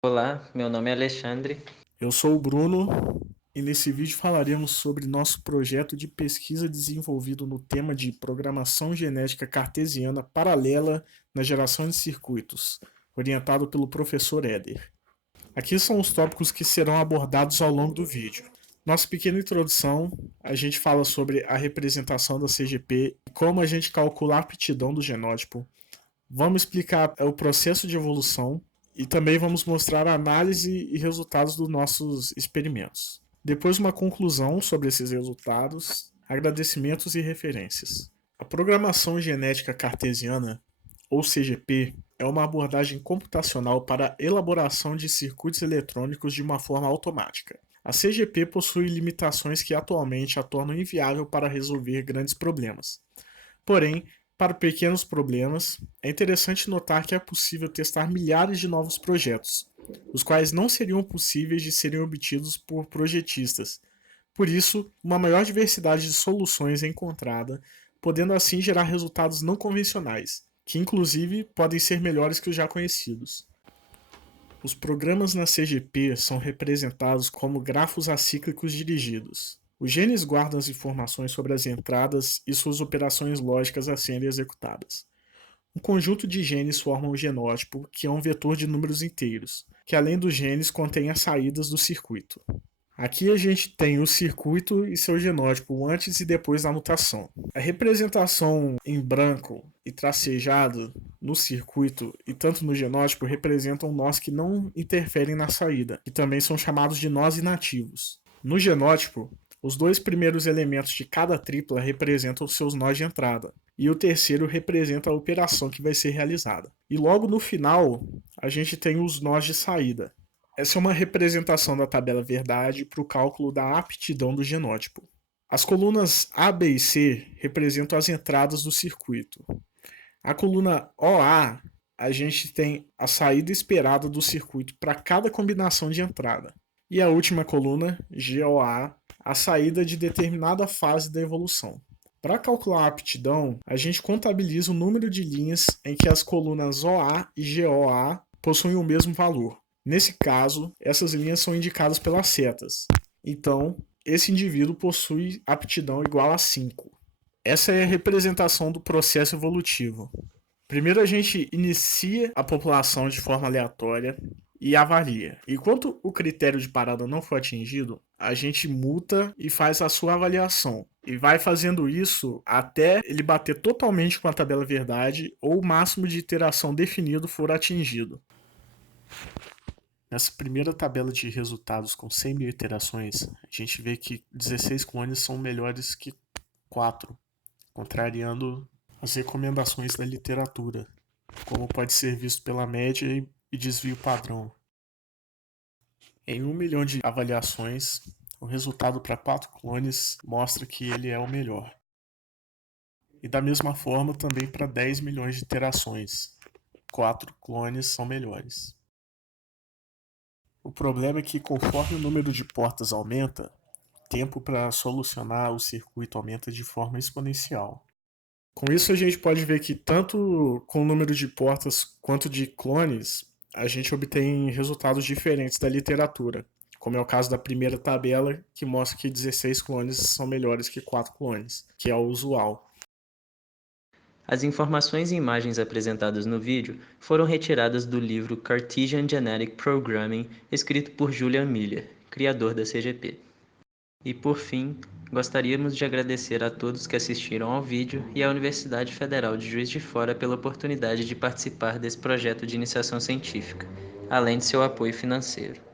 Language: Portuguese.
Olá, meu nome é Alexandre. Eu sou o Bruno e nesse vídeo falaremos sobre nosso projeto de pesquisa desenvolvido no tema de programação genética cartesiana paralela na geração de circuitos, orientado pelo professor Éder. Aqui são os tópicos que serão abordados ao longo do vídeo. Nossa pequena introdução, a gente fala sobre a representação da CGP e como a gente calcula a aptidão do genótipo. Vamos explicar o processo de evolução e também vamos mostrar a análise e resultados dos nossos experimentos. Depois, uma conclusão sobre esses resultados, agradecimentos e referências. A programação genética cartesiana, ou CGP, é uma abordagem computacional para a elaboração de circuitos eletrônicos de uma forma automática. A CGP possui limitações que atualmente a tornam inviável para resolver grandes problemas. Porém, para pequenos problemas, é interessante notar que é possível testar milhares de novos projetos, os quais não seriam possíveis de serem obtidos por projetistas. Por isso, uma maior diversidade de soluções é encontrada, podendo assim gerar resultados não convencionais, que inclusive podem ser melhores que os já conhecidos. Os programas na CGP são representados como grafos acíclicos dirigidos. Os genes guardam as informações sobre as entradas e suas operações lógicas a serem executadas. Um conjunto de genes forma um genótipo, que é um vetor de números inteiros, que além dos genes contém as saídas do circuito. Aqui a gente tem o circuito e seu genótipo antes e depois da mutação. A representação em branco e tracejado no circuito e tanto no genótipo representam nós que não interferem na saída, que também são chamados de nós inativos. No genótipo, os dois primeiros elementos de cada tripla representam seus nós de entrada, e o terceiro representa a operação que vai ser realizada. E logo no final, a gente tem os nós de saída. Essa é uma representação da tabela verdade para o cálculo da aptidão do genótipo. As colunas A, B e C representam as entradas do circuito. A coluna OA, a gente tem a saída esperada do circuito para cada combinação de entrada. E a última coluna, GOA, a saída de determinada fase da evolução. Para calcular a aptidão, a gente contabiliza o número de linhas em que as colunas OA e GOA possuem o mesmo valor. Nesse caso, essas linhas são indicadas pelas setas. Então, esse indivíduo possui aptidão igual a 5. Essa é a representação do processo evolutivo. Primeiro a gente inicia a população de forma aleatória e avalia. Enquanto o critério de parada não for atingido, a gente muta e faz a sua avaliação. E vai fazendo isso até ele bater totalmente com a tabela verdade ou o máximo de iteração definido for atingido. Nessa primeira tabela de resultados com 100 mil iterações, a gente vê que 16 clones são melhores que 4, contrariando as recomendações da literatura, como pode ser visto pela média e desvio padrão. Em 1 milhão de avaliações, o resultado para 4 clones mostra que ele é o melhor. E da mesma forma também para 10 milhões de iterações, 4 clones são melhores. O problema é que conforme o número de portas aumenta, o tempo para solucionar o circuito aumenta de forma exponencial. Com isso a gente pode ver que tanto com o número de portas quanto de clones, a gente obtém resultados diferentes da literatura, como é o caso da primeira tabela, que mostra que 16 clones são melhores que 4 clones, que é o usual. As informações e imagens apresentadas no vídeo foram retiradas do livro Cartesian Genetic Programming, escrito por Julian Miller, criador da CGP. E por fim, gostaríamos de agradecer a todos que assistiram ao vídeo e à Universidade Federal de Juiz de Fora pela oportunidade de participar desse projeto de iniciação científica, além de seu apoio financeiro.